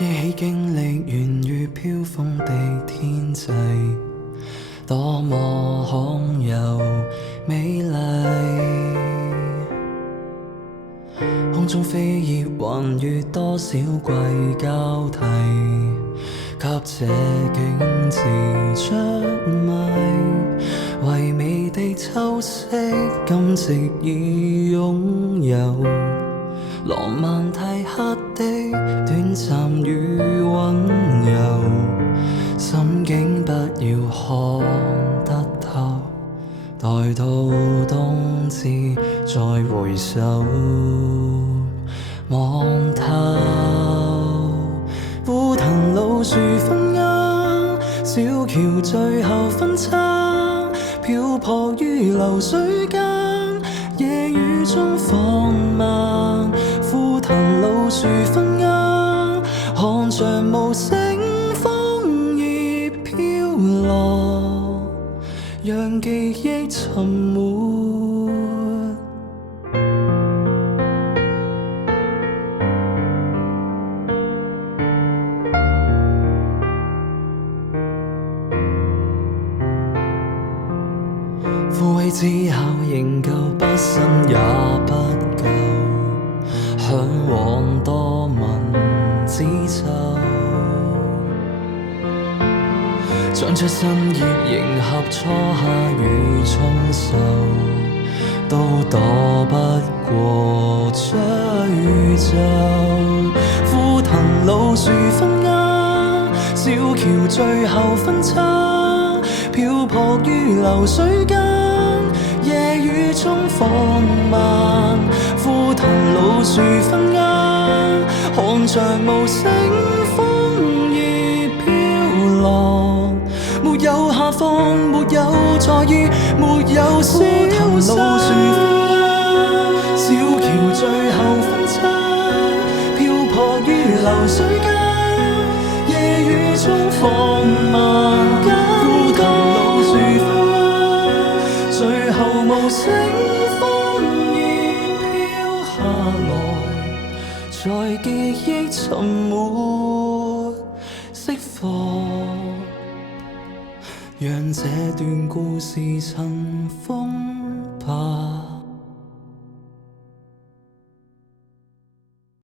憶起經歷圓如飄風的天際，多麼罕有美麗。空中飛葉還遇多少季交替，給這景致出賣。唯美的秋色，今夕已擁有。浪漫褪黑的短暫與溫柔，心境不要看得透，待到冬至再回首望透。枯藤老樹分啱，小橋最後分叉，漂泊於流水間，夜雨中放慢。枯藤老樹分啱，看着無聲楓葉飄落，讓記憶沉沒。枯萎之後仍舊不新也不舊，嚮往多聞知秋。長出新葉迎合初夏與春秋，都躲不過追究。枯藤老樹分啱，小橋最後分叉，漂泊於流水間，夜雨中放慢。枯藤老樹分啱，看着無聲楓葉飄落，沒有下放，沒有在意，沒有消散。枯藤老樹分啱，小橋最後分叉，漂泊於流水間，夜雨中放慢。枯藤老樹分啱，最後無聲楓葉飄下來，在記憶沉沒釋放，讓這段故事塵封吧。